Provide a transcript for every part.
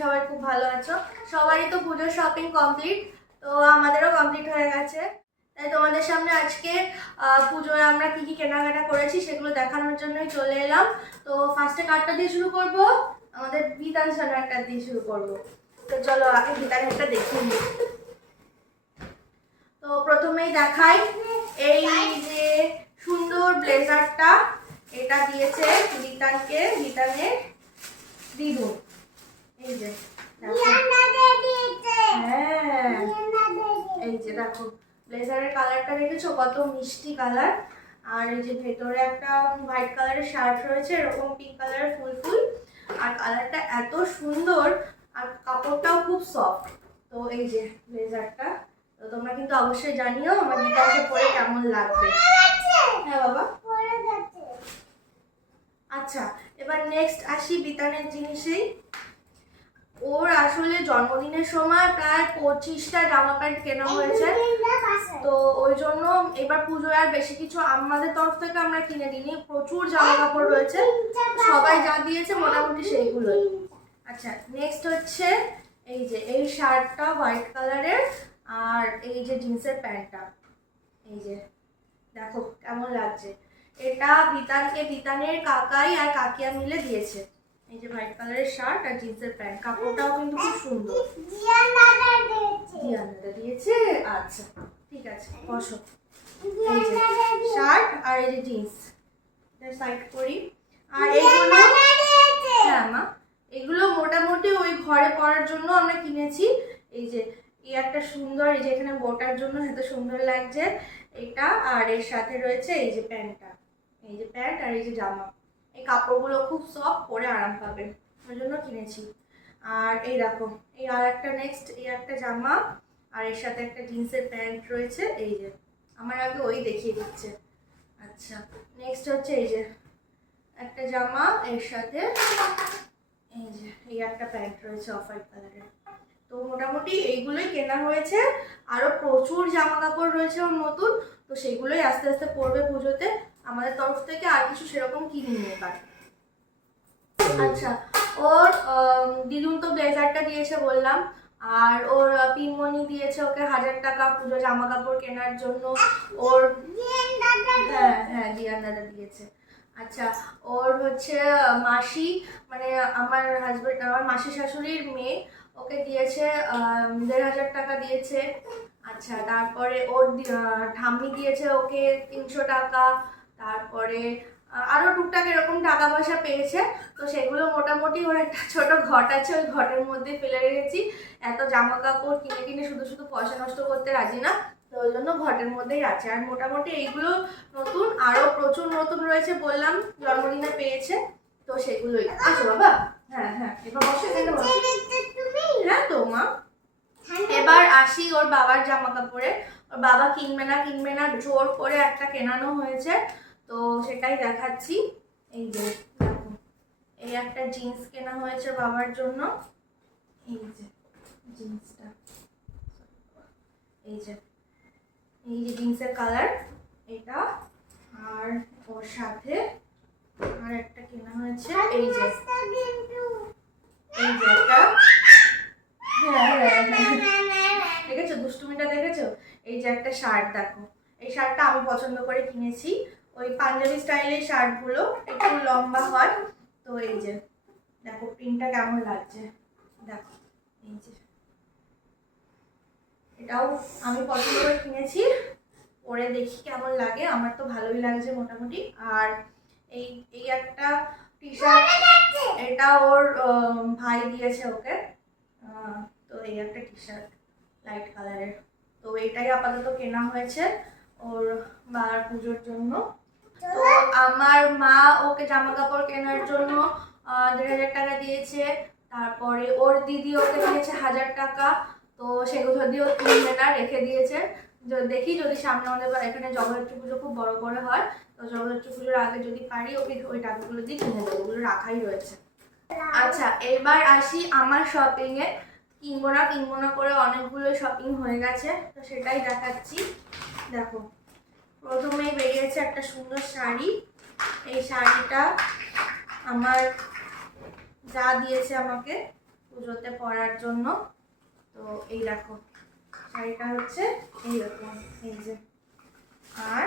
সবাই খুব ভালো আছো। সবারই তো পুজোর শপিং কমপ্লিট, তো আমাদেরও কমপ্লিট হয়ে গেছে। তাই তোমাদের সামনে আজকে পুজোয় আমরা কি কি কেনাকাটা করেছি সেগুলো দেখানোর জন্যই চলে এলাম। তো ফার্স্টে কার্ডটা দিয়ে শুরু করব, আমাদের বিতান একটা দিয়ে শুরু করব। তো চলো আগে বিতানেরটা দেখিয়ে নিই। তো প্রথমেই দেখাই এই যে সুন্দর ব্লেজারটা, এটা দিয়েছে বিতানের দিদুন। এই যে হ্যাঁ, এই যে দেখো ব্লেজারের কালারটা দেখেছো কত মিষ্টি কালার। আর এই যে ভেতরে একটা হোয়াইট কালারের শার্ট রয়েছে, এরকম পিঙ্ক কালারের ফুল ফুল, আর কালারটা এত সুন্দর আর কাপড়টাও খুব সফট। তো এই যে ব্লেজারটা, তো তোমরা কিন্তু অবশ্যই জানিও আমার বিতানকে পরে কেমন লাগবে। হ্যাঁ বাবা। আচ্ছা, এবার নেক্সট আসি বিতানের জিনিসেই। ওর আসলে জন্মদিনের সময় প্রায় 25টা জামা প্যান্ট কেনা হয়েছে, তো ওই জন্য এবার পুজোয় আর বেশি কিছু আমাদের তরফ থেকে আমরা কিনে দিইনি। প্রচুর জামা কাপড় রয়েছে, সবাই যা দিয়েছে মোটামুটি সেইগুলোই। আচ্ছা, নেক্সট হচ্ছে এই যে এই শার্টটা হোয়াইট কালারের, আর এই যে জিন্সের প্যান্টটা, এই যে দেখো কেমন লাগছে। এটা বিতানের কাকাই আর কাকিয়া মিলে দিয়েছে। এই যে হোয়াইট কালারের শার্ট আর জিন্সের প্যান্ট, কাপড়টাও কিন্তু খুব সুন্দর। জিয়ানদাদা দিয়েছে। আচ্ছা ঠিক আছে, বসো। এই যে শার্ট আর এই যে জিন্স, এটা সাইড করি। আর এগুলো হ্যাঁ মা, এগুলো মোটামুটি ওই ঘরে পরার জন্য আমরা কিনেছি। এই যে এই একটা সুন্দর, এই যে এখানে বোটার জন্য এত সুন্দর লাগছে এটা। আর এর সাথে রয়েছে এই যে প্যান্টটা, এই যে প্যান্ট আর এই যে জামা। এই কাপড়গুলো খুব সফট, পরে আরাম পাবে, ওই জন্য কিনেছি। আর এই দেখো এই আর একটা নেক্সট এই একটা জামা, আর এর সাথে একটা জিন্সের প্যান্ট রয়েছে। এই যে আমার আগে ওই দেখিয়ে দিচ্ছে। আচ্ছা, নেক্সট হচ্ছে এই যে একটা জামা, এর সাথে এই যে এই একটা প্যান্ট রয়েছে অফ হোয়াইট কালারের। তো মোটামুটি এইগুলোই কেনা হয়েছে, আরো প্রচুর জামা কাপড় রয়েছে ওর নতুন, তো সেগুলোই আস্তে আস্তে পড়বে পুজোতে। আমাদের তরফ থেকে আর কিছু সেরকম কিনিনি এবার। আচ্ছা, ওর দিদুন তো ব্লেজারটা দিয়েছে বললাম, আর ওর পিনমণি দিয়েছে ওকে 1000 টাকা পুজো জামা কাপড় কেনার জন্য। ওর হ্যাঁ হ্যাঁ জিয়ান দাদা দিয়েছে। আচ্ছা, ওর হচ্ছে মাসি, মানে আমার হাজবেন্ড, আমার মাসি শাশুড়ির মেয়ে, ওকে দিয়েছে 1500 টাকা দিয়েছে। আচ্ছা, তারপরে ওর ঠাম্মি দিয়েছে ওকে 300 টাকা। তারপরে আরো টুকটাক এরকম টাকা পয়সা পেয়েছে। তো সেগুলো মোটামুটি ওর একটা ছোট ঘট আছে, ওই ঘটের মধ্যে ফেলে রেখেছি। এত জামা কাপড় কিনে কিনে শুধু শুধু পয়সা নষ্ট করতে রাজি না, তো ওই জন্য ঘটের মধ্যেই আছে। আর মোটামুটি এইগুলো নতুন, আরো প্রচুর নতুন রয়েছে বললাম, জন্মদিনে পেয়েছে, তো সেগুলোই। আসো বাবা। হ্যাঁ হ্যাঁ, এবার বসে এখানে বসো। হ্যাঁ তো মা, এবার আসি ওর বাবার জামা কাপড়ে। ওর বাবা কিনবে না জোর করে একটা কেনানো হয়েছে, তো সেটাই দেখাচ্ছি। এই যে দেখো এই একটা জিন্স কেনা হয়েছে বাবার জন্য, এই যে জিন্সটা, এই যে জিন্সের কালার এটা। আর ওর সাথে আর একটা কেনা হয়েছে এই যে একটা, হ্যাঁ হ্যাঁ দেখেছো দুষ্টুমিটা, দেখেছো? এই যে একটা শার্ট দেখো, এই শার্টটা আমি পছন্দ করে কিনেছি। ওই পাঞ্জাবি স্টাইলের শার্টগুলো একটু লম্বা হয়, তো এই যে দেখো প্রিন্টটা কেমন লাগছে, দেখো এই যে এটাও আমি পছন্দ করে কিনেছি, পরে দেখি কেমন লাগে। আমার তো ভালোই লাগছে মোটামুটি। আর এই এই একটা টি শার্ট, এটা ওর ভাই দিয়েছে ওকে। তো এই একটা টি শার্ট লাইট কালারের, তো এটাই আপাতত কেনা হয়েছে ওর বাবার পুজোর জন্য। তো আমার মা ওকে জামা কাপড় কেনার জন্য 1500 টাকা দিয়েছে। তারপরে ওর দিদি ওকে দিয়েছে 1000 টাকা। তো সেগুলো দিয়েও কিনবে না, রেখে দিয়েছে। দেখি যদি সামনে আমাদের এখানে জগদ্ধাত্রী পুজো খুব বড় করে হয়, তো জগদ্ধাত্রী পুজোর আগে যদি পারি ওকে ওই টাকাগুলো দিয়ে কিনে দেবো, ওগুলো রাখাই রয়েছে। আচ্ছা, এবার আসি আমার শপিং এ। কিনবো না করে অনেকগুলো শপিং হয়ে গেছে, তো সেটাই দেখাচ্ছি। দেখো প্রথমেই বেরিয়েছে একটা সুন্দর শাড়ি। এই শাড়িটা আমার যা দিয়েছে আমাকে, পুজোতে পরার জন্য। তো এই দেখো শাড়িটা হচ্ছে এইরকম, এই যে, আর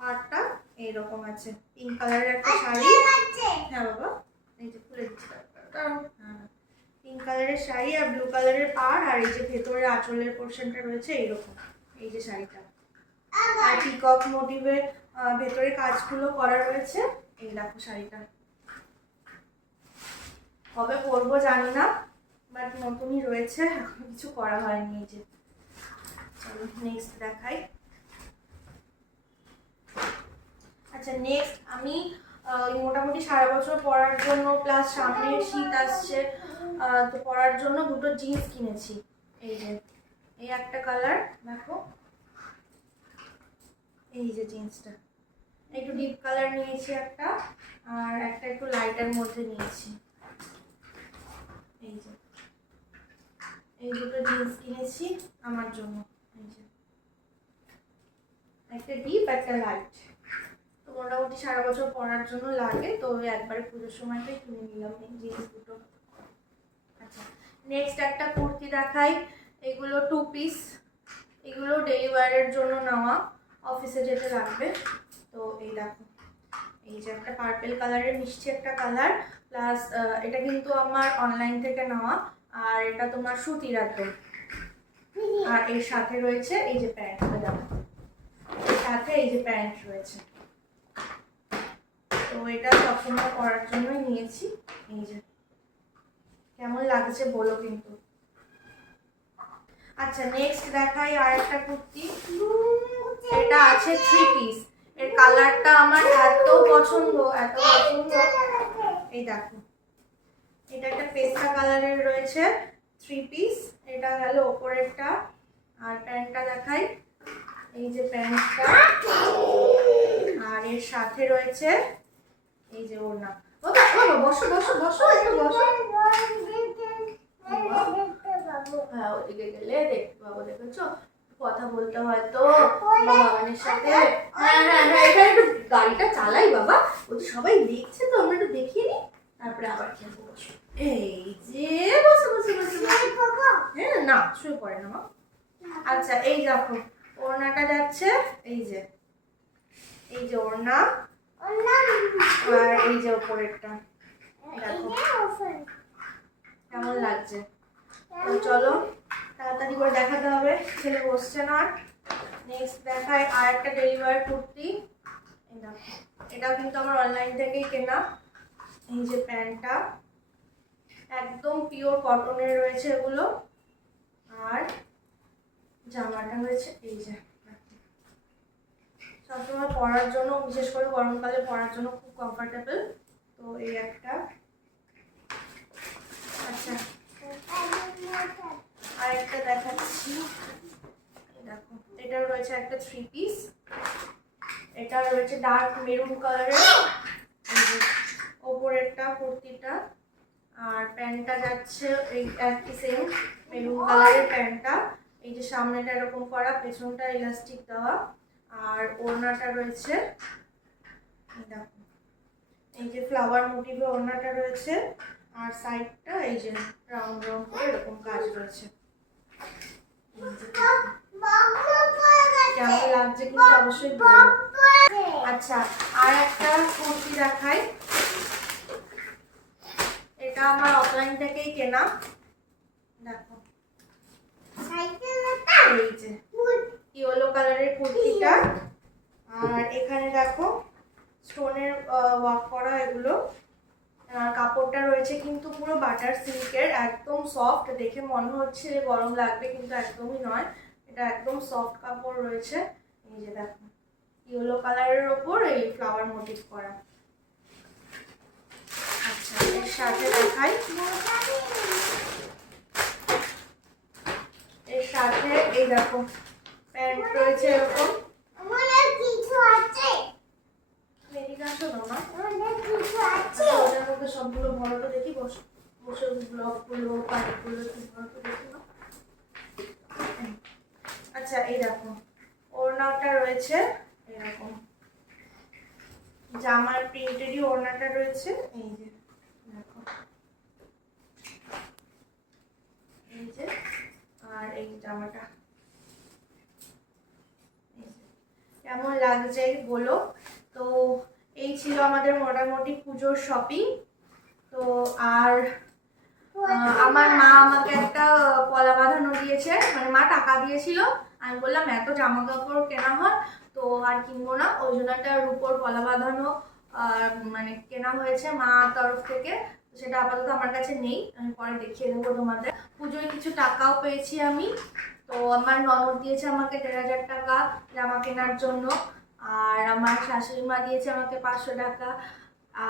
পাড়টা এইরকম আছে, পিঙ্ক কালারের একটা শাড়ি। হ্যাঁ বাবা, এই যে খুলে দিচ্ছি, হ্যাঁ, পিঙ্ক কালারের শাড়ি আর ব্লু কালারের পাড়, আর এই যে ভেতরের আঁচলের পোর্শনটা রয়েছে এইরকম, এই যে শাড়িটা, আর পিকক মোটিভের ভেতরে কাজগুলো করা রয়েছে। এই দেখো শাড়িটা, কবে পরবো জানি না, বাট নতুনই রয়েছে, এখন কিছু করা হয়নি। এই যে, চলো নেক্সট দেখাই। আচ্ছা, নেক্সট আমি মোটামুটি সারা বছর পরার জন্য, প্লাস সামনে শীত আসছে, তো পরার জন্য দুটো জিন্স কিনেছি। এই যে, এই একটা কালার দেখো, এই যে জিন্সটা একটু ডিপ কালার নিয়েছি একটা, আর একটা একটু লাইটের মধ্যে নিয়েছি। এই যে, এই দুটো জিন্স কিনেছি আমার জন্য, এই যে, একটা ডিপ একটা লাইট। তো মোটামুটি সারা বছর পরার জন্য লাগে, তো একবারে পুজোর সময়টাই কিনে নিলাম এই জিন্স দুটো। আচ্ছা, নেক্সট একটা কুর্তি দেখাই। এগুলো 2 পিস, এগুলো ডেলি ওয়্যারের জন্য নেওয়া, অফিসে যেতে লাগবে। তো এই দেখো, এই যে একটা পার্পল কালারের মিষ্টি একটা কালার, প্লাস এটা কিন্তু আমার অনলাইন থেকে নেওয়া, আর এটা তোমার সুতির একদম। আর এর সাথে রয়েছে এই যে প্যান্টটা, দেখো এর সাথে এই যে প্যান্ট রয়েছে। তো এটা সবসময় পরার জন্যই নিয়েছি। এই যে, কেমন লাগছে বলো কিন্তু। আচ্ছা, নেক্সট দেখাই আর একটা কুর্তি। এটা আছে 3 পিস, এর কালারটা আমার এত পছন্দ, এত পছন্দ। এই দেখো, এটা একটা পেস্তা কালারের রয়েছে 3 পিস। এটা গেল ওপরেরটা, আর প্যান্টটা দেখাই। এই যে প্যান্টটা, আর এর সাথে রয়েছে এই যে ওড়না। ও বাবা, বসো বসো বসো, একটু বসো। হ্যাঁ, ওদিকে গেলে দেখতে পাবো, দেখেছো, কথা বলতে হয় তো বাবানের সাথে। হ্যাঁ হ্যাঁ হ্যাঁ, এখানে একটু গাড়িটা চালাই বাবা, ও তো সবাই দেখছে, তো আমরা একটু দেখিয়ে নিই, তারপরে আবার খেলবো। বসো, এই যে, বসো বসো বসো। হ্যাঁ না, শুয়ে পড়ে না মা। আচ্ছা, এই দেখো ওড়নাটা যাচ্ছে, এই যে, এই যে ওড়না, আর এই যে উপরেরটা, দেখো কেমন লাগছে। তো চলো তাড়াতাড়ি করে দেখাতে হবে, ছেলে বসছে না। নেক্সট দেখাই আর একটা ডেলি ওয়্যার কুর্তি। এই দেখো, এটাও কিন্তু আমার অনলাইন থেকেই কেনা। এই যে প্যান্টটা একদম পিওর কটনের রয়েছে এগুলো, আর জামাটা হয়েছে এই যে, সবসময় পরার জন্য, বিশেষ করে গরমকালে পরার জন্য খুব কমফোর্টেবল। তো এই একটা। আচ্ছা, আর একটা দেখাচ্ছি, দেখো এটা রয়েছে একটা 3 পিস। এটা রয়েছে ডার্ক মেরুন কালারের, ওপরেরটা কুর্তিটা, আর প্যান্টটা যাচ্ছে এই একই সেম মেরুন কালারের প্যান্টটা। এই যে সামনেটা এরকম করা, পেছনটা ইলাস্টিক দেওয়া, আর ওড়নাটা রয়েছে দেখো, এই যে ফ্লাওয়ার মোটিভে ওড়নাটা রয়েছে, আর সাইডটা এই যে রাউন্ড রাউন্ড করে এরকম কাজ রয়েছে। কেমন লাগছে কিন্তু অবশ্যই বলো। আচ্ছা, আর একটা কুর্তি দেখাই। এটা আমার অফলাইন থেকেই কেনা, দেখো এই যে ইয়েলো কালারের কুর্তিটা, আর এখানে দেখো স্টোনের ওয়ার্ক করা এগুলো। আর কাপড়টা রয়েছে কিন্তু পুরো বাটার সিল্কের, একদম সফট, দেখে মনে হচ্ছে গরম লাগবে কিন্তু একদমই নয়, এটা একদম সফট কাপড় রয়েছে। এই যে দেখো ইয়েলো কালারের ওপর এই ফ্লাওয়ার মোটিভ করা। আচ্ছা, এর সাথে দেখাই, এর সাথে এই দেখো প্যান্ট রয়েছে এরকম। ওটার মধ্যে সবগুলো ভরো তো দেখি, বসে বসে ব্লকগুলো পাইপগুলো ভরো তো দেখি না। আচ্ছা, এই দেখো ওড়নাটা রয়েছে এরকম, জামার প্রিন্টেরই ওড়নাটা রয়েছে। এই যে দেখো, আর এই জামাটা কেমন লাগছে বলো। তো এই ছিল আমাদের মোটামুটি পুজোর শপিং। তো আর আমার মা আমাকে একটা পলা বাঁধানো দিয়েছে, মানে মা টাকা দিয়েছিল। আমি বললাম এত জামা কাপড় কেনা হয় তো আর কিনবো না, ওই জন্য একটা রূপোর পলা বাঁধানো মানে কেনা হয়েছে মা তরফ থেকে। সেটা আপাতত আমার কাছে নেই, আমি পরে দেখিয়ে দেবো তোমাদের। পুজোয় কিছু টাকাও পেয়েছি আমি। তো আমার ননদ দিয়েছে আমাকে ১,৫০০ টাকা জামা কেনার জন্য, আর আমার শাশুড়ি মা দিয়েছে আমাকে ৫০০ টাকা,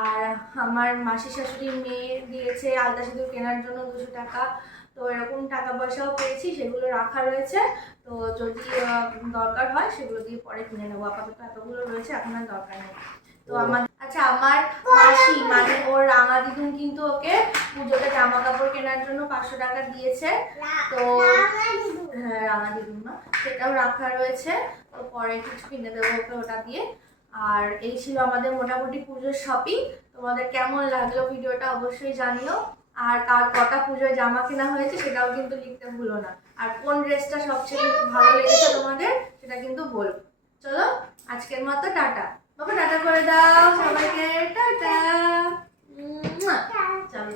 আর আমার মাসি শাশুড়ির মেয়ে দিয়েছে আলতা সিঁদুর কেনার জন্য ২০০ টাকা। তো এরকম টাকা পয়সাও পেয়েছি, সেগুলো রাখা রয়েছে। তো যদি দরকার হয় সেগুলো দিয়ে পরে কিনে নেবো, আপাতত এতগুলো রয়েছে, এখন আর দরকার নেই। তো আমার আমার মাসি মানে ওর রাঙা দিদুন কিন্তু ওকে পুজোতে জামা কাপড় কেনার জন্য ৫০০ টাকা দিয়েছে। তো হ্যাঁ রাঙা দিদুন না, সেটাও রাখা রয়েছে। তো পরে কিছু কিনে দেবো ওকে ওটা দিয়ে। আর এই ছিল আমাদের মোটামুটি পুজোর শপিং। তোমাদের কেমন লাগলো ভিডিওটা অবশ্যই জানিও। আর কার কটা পুজোয় জামা কেনা হয়েছে সেটাও কিন্তু লিখতে ভুলো না। আর কোন ড্রেসটা সবচেয়ে ভালো লেগেছে তোমাদের সেটা কিন্তু বলবো। চলো আজকের মতো টাটা। বাবা টাটা করে দাও সবাইকে, টাটা। চলো।